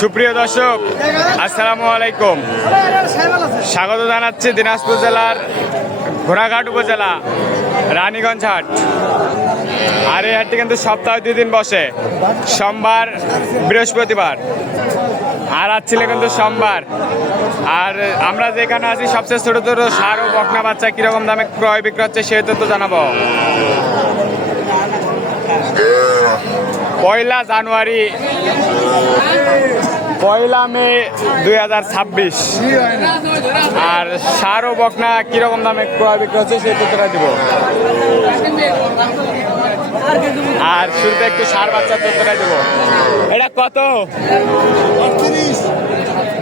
সুপ্রিয় দর্শক, আসসালামু আলাইকুম। স্বাগত জানাচ্ছি দিনাজপুর জেলার ঘোড়াঘাট উপজেলা রানীগঞ্জ হাট। আর এই হাটটি কিন্তু সপ্তাহে 2 দিন বসে, সোমবার বৃহস্পতিবার। আর আজ ছিল কিন্তু সোমবার। আর আমরা যেখানে আছি সবচেয়ে ছোট ছোট ষাঁড় ও বকনা বাচ্চা কিরকম দামে ক্রয় বিক্রয় হচ্ছে সেই তথ্য জানাবো। 1 জানুয়ারি 1 মে 2026। আর ষাঁড় ও বকনা কিরকম দামে ক্রয় বিক্রয় হচ্ছে সেই তথ্যটা দিব। আর শুরুতে একটু ষাঁড় বাচ্চার তথ্যটা দিব। এটা কত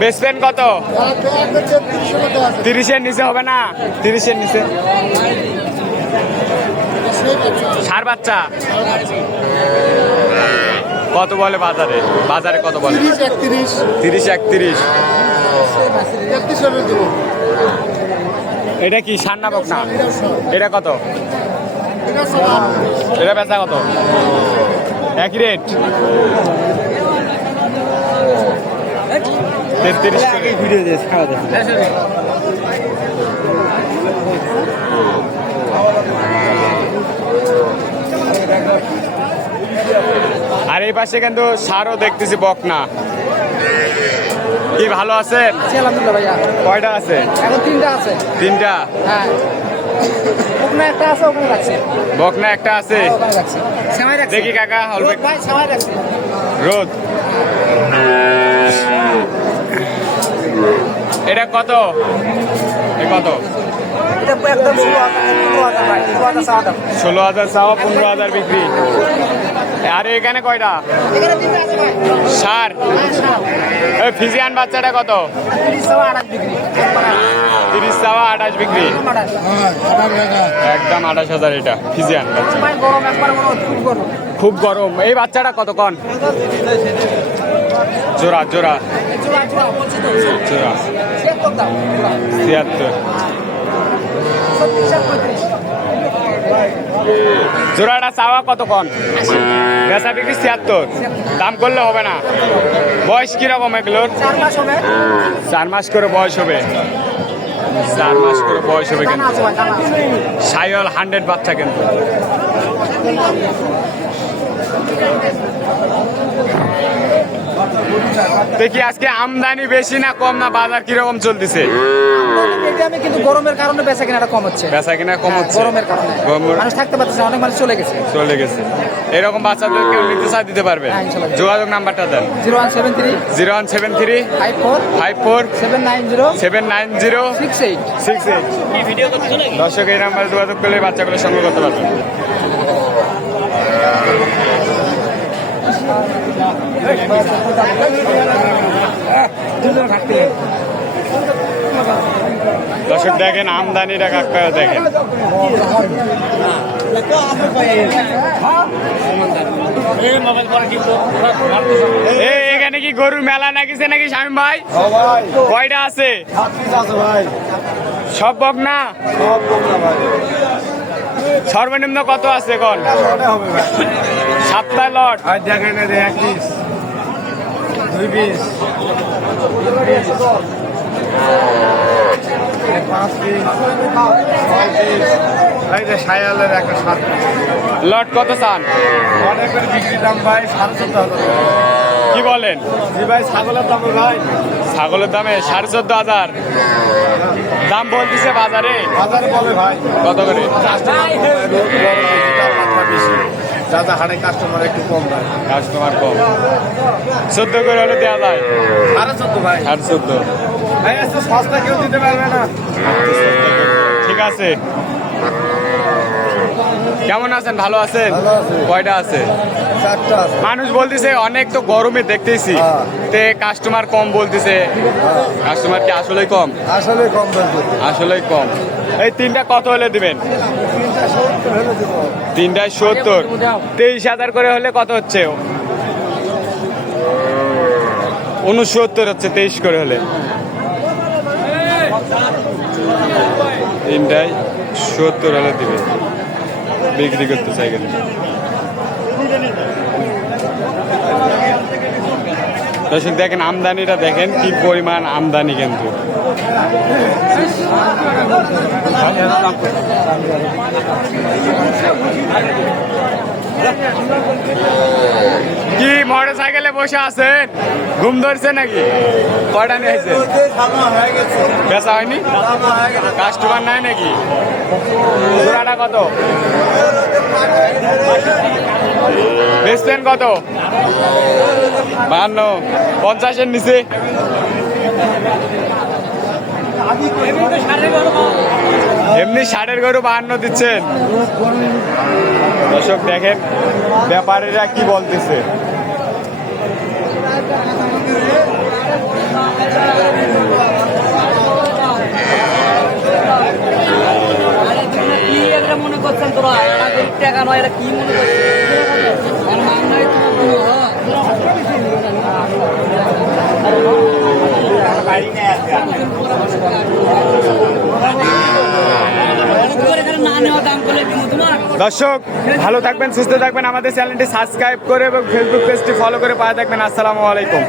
বেচবেন? কত? 30-এর নিচে হবে না? 30-এর নিচে ষাঁড় বাচ্চা কত বলে বাজারে? বাজারে কত বলে? 30-31। এটা কি ষাঁড় না বকনা? এটা কত? এটা বেচা কত? একই রেট? 33 করে। ভিডিও দিয়ে খাওয়া যাবে। আর এই পাশে কিন্তু ষাঁড়ও দেখতেছি, বকনা। কি ভালো আছেন? আলহামদুলিল্লাহ ভাইয়া। কয়টা আছে? এখন 3টা আছে। 3টা? হ্যাঁ, বকনা একটা আছে, ওখানে রাখছে। বকনা একটা আছে, ওখানে রাখছে। সেমাই রাখছে। দেখি কাকা, অল্প রোদ ভাই, সেমাই রাখছে। রোদ। এটা কত? এ কত? এটা একদম 16,000 ভাই। 16,000 চাওয়া দাম। 16,000 চাওয়া, 15,000 বিক্রি। আর এখানে কয়টা? এখানে 3টা আছে ভাই। ষাঁড়। এই ফিজিয়ান বাচ্চাটা কত? 30 চাওয়া 28 বিক্রি। 30 চাওয়া 28 বিক্রি। একদম 28,000 এটা ফিজিয়ান বাচ্চা। ভাই গরম একবার খুব গরম। খুব গরম। এই বাচ্চাটা কত কন? জোড়া জোড়া জোড়া জোড়া বলছি তো। জোড়া 76 দাম। 76। 36 জোড়াটা চাওয়া কত কন? বেচা বিক্রি 76। দাম করলে হবে না। বয়স কিরকম এগুলোর? 4 মাস হবে। 4 মাস করে বয়স হবে। 4 মাস করে বয়স হবে কিন্তু। আছে ভাই, দাম আছে। সাইওয়াল 100 বাচ্চা কিন্তু। দেখি আজকে আমদানি বেশি না কম, না বাজার কিরকম চলতেছে? আমি কিন্তু গরমের কারণে বেচা কেনাটা কম হচ্ছে। বেচা কিনা কম হচ্ছে গরমের কারণে। মানুষ থাকতে পারতেছে না, অনেক মানুষ চলে গেছে। চলে গেছে। এরকম বাচ্চাদের কেউ নিতে চাই দিতে পারবে? হ্যাঁ, ইনশাআল্লাহ। যোগাযোগ নাম্বারটা দেন। 0173 0173 54 54 790 790 68। 68। দর্শক এই নাম্বারে যোগাযোগ করলে বাচ্চাগুলো সংগ্রহ করতে পারবেন। দর্শক দেখেন আমদানিটা কাকা দেখেন। এখানে কি গরুর মেলা নাকিছে নাকি শামীম ভাই? কয়টা আছে? সব বকনা? সর্বনিম্ন কত আছে এখন? 7টা লট। দেখেন 1 পিস 2 পিস 5 পিস 6 পিস। এই যে শায়ালের একটা 7 পিস লট কত চান? অনেকের বিক্রি দাম ভাই 14,500। কি বলেন? জি ভাই, ছাগলের দাম ভাই, ছাগলের দামে 14,500 দাম বলতেছে বাজারে। বাজারে বলে ভাই কত করে? যা যা হাটে কাস্টমার একটু কম দেয়। কাস্টমার কম। 14 করে হলে দেওয়া যায়। 14.5 ভাই। 14.5। ভাই আজকে সস্তা কেউ দিতে পারবে না। ঠিক আছে। কেমন আছেন? ভালো আছেন? ভালো আছি। কয়টা আছে? 4টা আছে। মানুষ বলতেছে অনেক তো গরমে দেখতেছি, তে কাস্টমার কম বলতেছে। কাস্টমার কি আসলেই কম? আসলে কম বলতে আসলেই কম। এই 3টা কত হলে দিবেন? 3টায় 70। 23,000 করে হলে কত হচ্ছে? 69 হচ্ছে 23 করে হলে। 3টায় 70 হলে দিবে। বিক্রি করতে চাই কিন্তু। দর্শক দেখেন আমদানিটা দেখেন কি পরিমাণ আমদানি কিন্তু কি মোটর সাইকেলে বসে আছেন ঘুম ধরছে নাকি কয়টা নিয়েছে বেচা হয়নি কাস্টমার নাই নাকি জোড়াটা কত বেচলেন কত 52 50-এর নিচে এমনি 60-এর গরু 52 দিচ্ছেন দর্শক দেখেন ব্যাপারীরা কি বলতেছে মনে করছেন তোরা টাকা নয় এরা কি মনে দর্শক ভালো থাকবেন সুস্থ থাকবেন আমাদের চ্যানেলটি সাবস্ক্রাইব করে এবং ফেসবুক পেজটি ফলো করে পাওয়া থাকবেন আসসালামু আলাইকুম